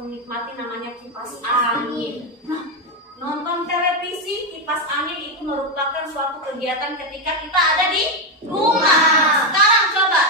menikmati namanya kipas angin. Nah, nonton televisi kipas angin itu merupakan suatu kegiatan ketika kita ada di rumah. Sekarang coba,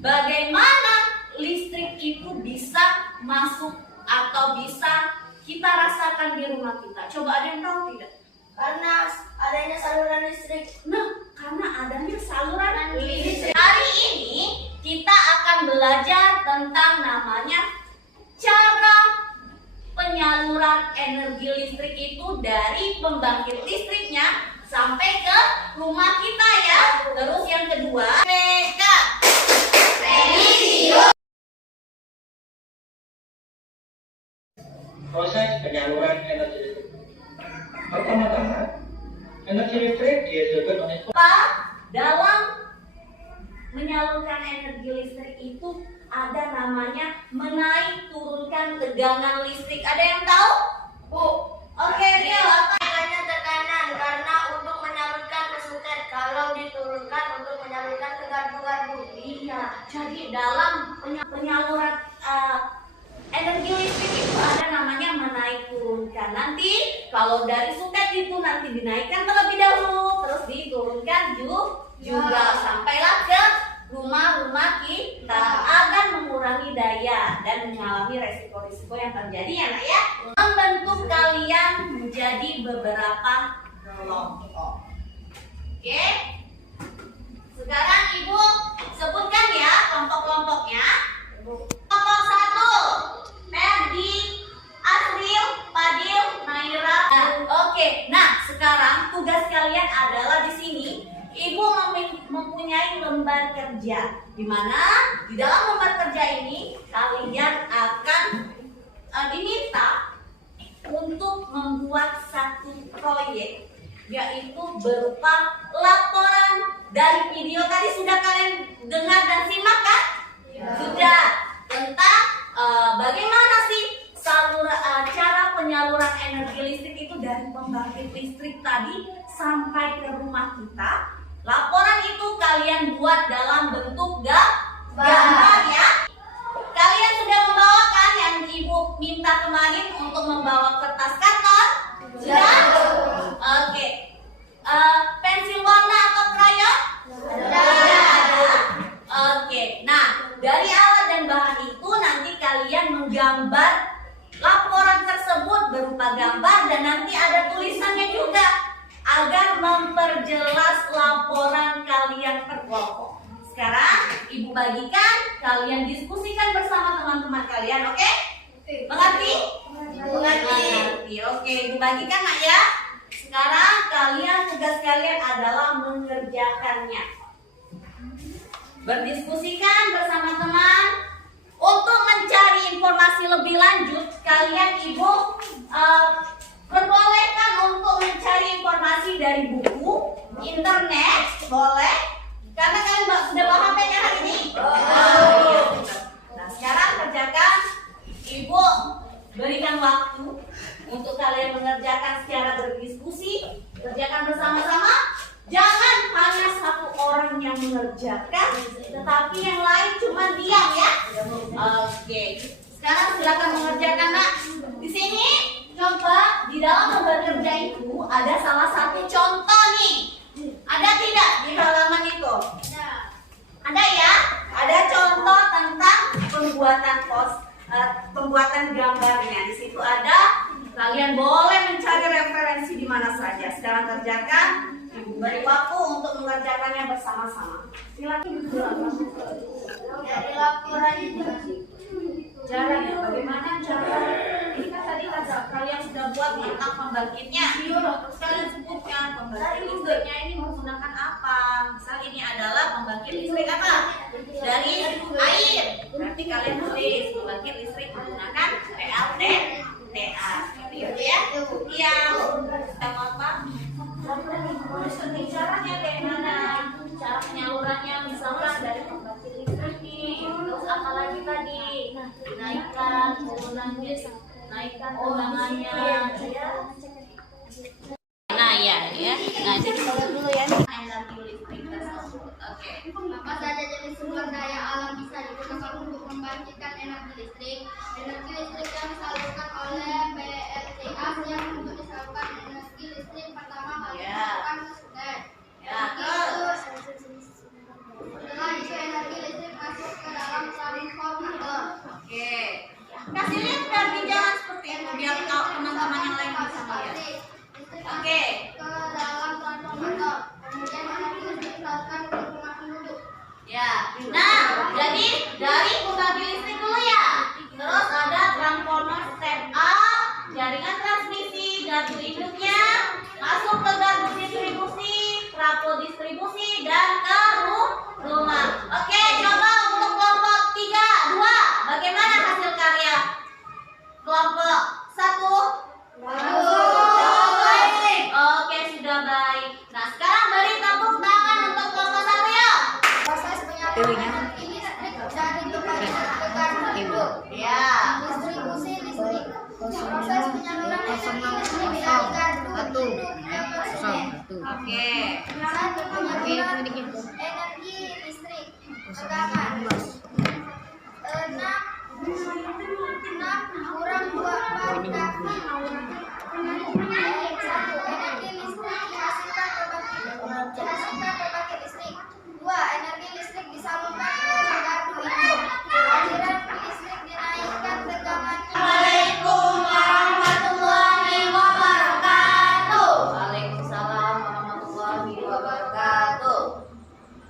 bagaimana listrik itu bisa masuk atau bisa kita rasakan di rumah kita? Coba ada yang tahu tidak? Karena adanya saluran listrik. Nah, karena adanya saluran listrik. Hari ini kita akan belajar tentang namanya cara penyaluran energi listrik itu dari pembangkit listriknya sampai ke rumah kita ya. Terus yang kedua, PK. Proses penyaluran energi listrik. Pertama-tama, energi listrik dihasilkan oleh dalam menyalurkan energi listrik itu ada namanya menaik turunkan tegangan listrik. Ada yang tahu? Bu, Oke, Rio, apa? adanya tekanan karena untuk menyalurkan ke suket. Kalau diturunkan untuk menyalurkan ke gardu-gardu. Iya, jadi dalam penyaluran energi listrik itu ada namanya menaik turunkan. Nanti kalau dari suket itu nanti dinaikkan terlebih dahulu, terus diturunkan juga sampailah ke rumah-rumah kita agar mengurangi daya dan mengalami resiko-resiko yang terjadi ya nak ya. Membentuk kalian menjadi beberapa kelompok. Oke. Sekarang Ibu sebutkan ya kelompok-kelompoknya. Kelompok 1, Ferdi, Asril, Fadil, Naira. Oke. Nah, sekarang tugas kalian adalah di sini. Ibu mempunyai lembar kerja, di mana di dalam lembar kerja ini kalian akan diminta untuk membuat satu proyek, yaitu berupa laporan dari video tadi. Sudah kalian dengar dan simak kan? Sudah, tentang bagaimana sih cara penyaluran energi listrik itu dari pembangkit listrik tadi sampai ke rumah kita. Laporan itu kalian buat dalam bentuk gambar ya. Kalian sudah membawakan yang Ibu minta kemarin untuk membawa kertas karton? Sudah? Oke. Pensil warna atau krayon? Sudah. Oke. Nah, dari alat dan bahan itu nanti kalian menggambar laporan tersebut berupa gambar dan nanti ada tulisannya juga agar memperjelas laporan kalian per kelompok. Sekarang Ibu bagikan, kalian diskusikan bersama teman-teman kalian, oke? Mengerti? Mengerti. Oke, Ibu bagikan nak ya. Sekarang tugas kalian adalah mengerjakannya. Berdiskusikan bersama teman. Untuk mencari informasi lebih lanjut, kalian Ibu perbolehkan untuk mencari informasi dari buku, internet, boleh? Karena kalian sudah bawa HP kan hari ini? Iya. Nah, sekarang kerjakan. Ibu berikan waktu untuk kalian mengerjakan secara berdiskusi. Kerjakan bersama-sama. Jangan hanya satu orang yang mengerjakan, tetapi yang lain cuma diam ya. Oke. Sekarang silakan mengerjakan nak. Di sini coba di dalam lembar kerja itu ada salah satu contoh nih. Ada tidak di halaman itu? Ada ya? Ada contoh tentang pembuatan gambarnya. Di situ ada. Kalian boleh mencari referensi di mana saja. Sekarang kerjakan. Ibu beri waktu untuk mengerjakannya bersama-sama. Silakan. Dari laporan itu. Caranya bagaimana cara? Ini kan tadi kalian sudah buat tentang pembangkitnya. Terus kalian sebutkan pembangkit listriknya ini menggunakan apa? Misal ini adalah pembangkit listrik apa? Dari air. Berarti kalian tulis pembangkit listrik menggunakan PLTA. Seperti itu ya? Iya. Apa? Caranya kayak mana? Cara penyalurannya misalkan dari pembangkit listrik nih. Terus apalagi tadi? Naikkan tegangannya. Nah ya. Nah jadi kita dulu ya. Energi listrik tersebut. Oke. Apa saja jenis sumber daya alam bisa digunakan untuk membangkitkan energi listrik? Energi listrik yang Kasih lihat perbincangan seperti itu biar teman-teman yang lain bisa melihat. Oke. Ke dalam transformator. Kemudian energi listrik disalurkan ke rumah penduduk. Ya. Nah, jadi dari pembagi listrik dulu ya. Terus ada transformer step up, jaringan transmisi, gardu induknya, masuk ke gardu distribusi, trafo distribusi, dan ke rumah. Oke, coba untuk kelompok 3, 2, bagaimana hasil karya? Kelompok 1. Baik. Oke, sudah baik. Nah, sekarang beri tepuk tangan untuk kelompok 1 ya. Proses penyaluran energi listrik dari pembagi ke gardu induk. Ya. Distribusi listrik. Proses penyaluran energi listrik dari gardu induk ke konsumen. Oke. Satu, penyaluran energi listrik tegangan 6 kurang 24 kaki. Satu, energi listrik dihasilkan pembangkit listrik. 2, energi listrik disalurkan ke gardu induk. Aliran listrik dinaikkan tegangannya. Assalamualaikum warahmatullahi wabarakatuh. Waalaikumsalam warahmatullahi wabarakatuh.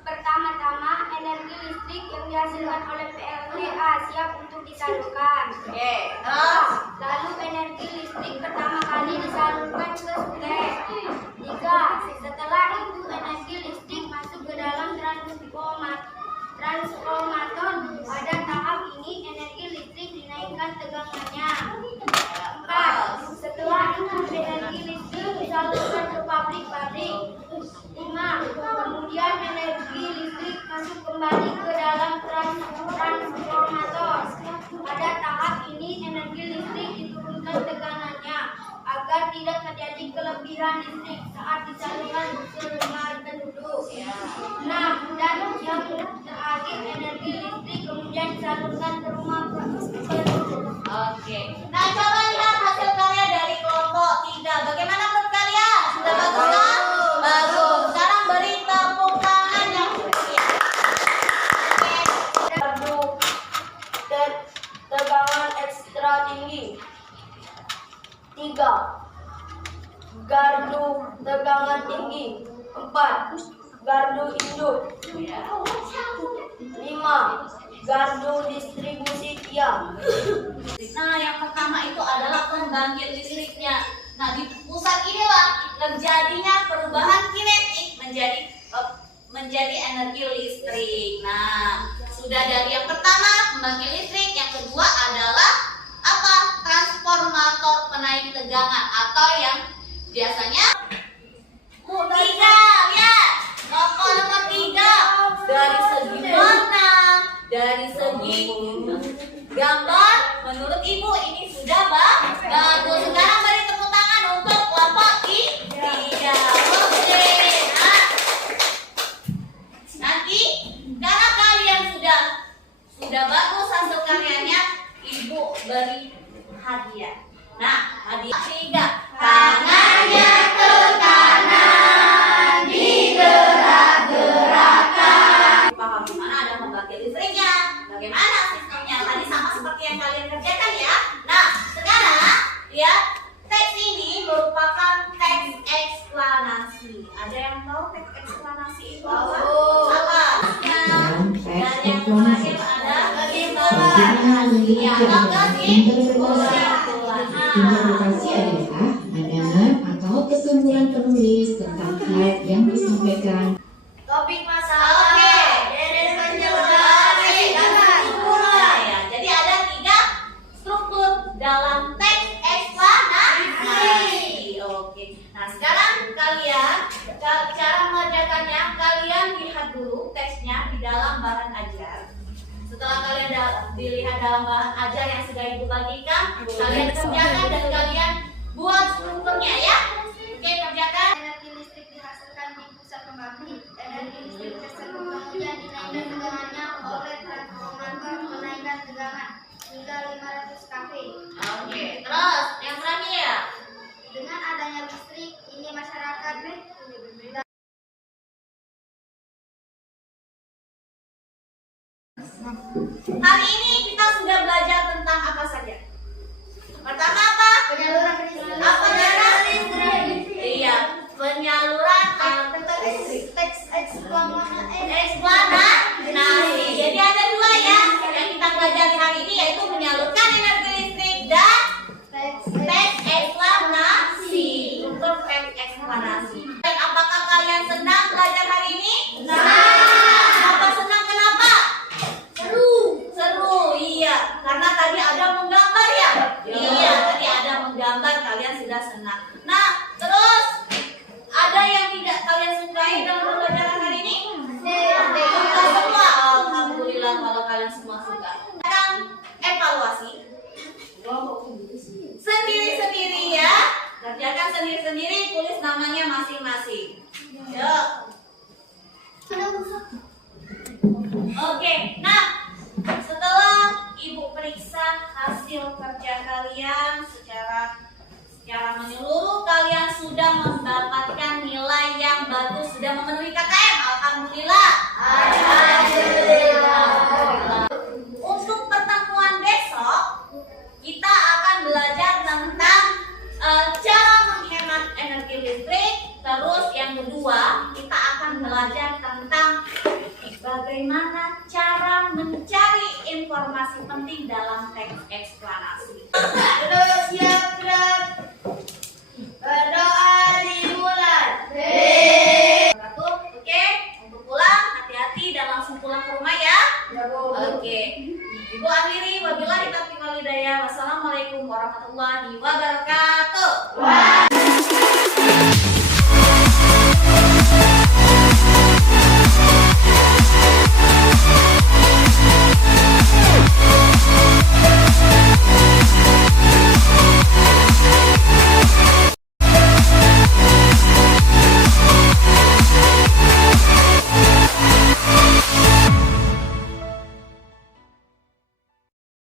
Pertama-tama, energi listrik yang dihasilkan oleh PLTA siap untuk disalurkan. Oke, terus Lalu energi listrik pertama kali disalurkan ke suket. 3. Setelah itu energi listrik masuk ke dalam transformator. Pada tahap ini energi listrik dinaikkan tegangannya. 4. Setelah itu energi listrik disalurkan ke pabrik-pabrik. 5. Kemudian energi listrik masuk kembali ke dalam transformator. Pada tahap ini energi listrik diturunkan tegangannya agar tidak terjadi kelebihan listrik saat disalurkan ke rumah penduduk. 6. Dan yang terakhir energi listrik kemudian disalurkan ke rumah penduduk. oke. Nah, coba lihat hasil karya dari kelompok 3. Bagaimana menurut kalian? Sudah bagus kan? Bagus. Sekarang beri tepuk tangan yang meriah. Oke. Gardu tegangan ekstra tinggi. 3. Gardu tegangan tinggi. 4. Gardu induk. 5. Gardu distribusi tiang. Nah, yang pertama itu adalah pembangkit listriknya. Nah, di pusat inilah terjadinya perubahan kinetik menjadi energi listrik. Nah, sudah dari yang pertama pembangkit listrik, yang kedua adalah apa? Transformator penaik tegangan atau yang biasanya 3. Lihat, kelompok nomor 3 dari segi warna, dari segi gambar, menurut ibu ini sudah bagus. Sekarang beri tepuk tangan untuk kelompok 3. Oke, nah, nanti karena kalian sudah bagus hasil karyanya, ibu beri hadiah. Nah, hadiah 3. Tangannya ke kanan, digerak-gerakkan. Paham gimana ada pembangkit listriknya? Bagaimana sistemnya? Tadi sama seperti yang kalian kerjakan ya. Nah, sekarang lihat, teks ini merupakan teks eksplanasi. Ada yang tahu teks eksplanasi itu apa? Apa? Dalam teks Dan yang eksplanasi, terakhir ada bagaimana ya, interpretasi adalah pandangan atau kesimpulan penulis tentang hal yang disampaikan. Topik Oke, masalah. dari penjelasan ya. Jadi ada 3 struktur dalam teks eksplanasi. Oke. Nah, sekarang kalian cara mengerjakannya, kalian lihat dulu teksnya di dalam bahan ajar. Setelah kalian dilihat dalam bahan ajar yang sudah ibu bagikan, kalian kerjakan dan kalian buat strukturnya ya. Oke, kerjakan. Energi listrik dihasilkan di pusat pembangkit. Energi listrik tersebut kemudian dinaikkan tegangannya oleh transformator menaikkan tegangan hingga 500 kV. Oke, terus yang terakhir ya. Dengan adanya listrik, ini masyarakat Hari ini kita sudah belajar tentang apa saja? tadi ada menggambar ya? Iya, tadi ada menggambar, kalian sudah senang. Nah, terus ada yang tidak kalian sukai dalam pembelajaran hari ini? Suka semua. Alhamdulillah kalau kalian semua suka. Akan evaluasi sendiri-sendiri ya. Kerjakan sendiri-sendiri, tulis namanya masing-masing. Yuk. Oke, nah setelah ibu periksa hasil kerja kalian secara menyeluruh, kalian sudah mendapatkan nilai yang bagus, sudah memenuhi KKM. Alhamdulillah. Alhamdulillah. Untuk pertemuan besok kita akan belajar tentang cara menghemat energi listrik. Terus yang kedua kita akan belajar tentang bagaimana cara mencari informasi penting dalam teks eksplanasi. Terus siap gerak. Berdoa dimulai. Oke, untuk pulang hati-hati dan langsung pulang ke rumah ya. Oke. Ibu akhiri wabillahi taufiq wal hidayah. Wassalamualaikum warahmatullahi wabarakatuh.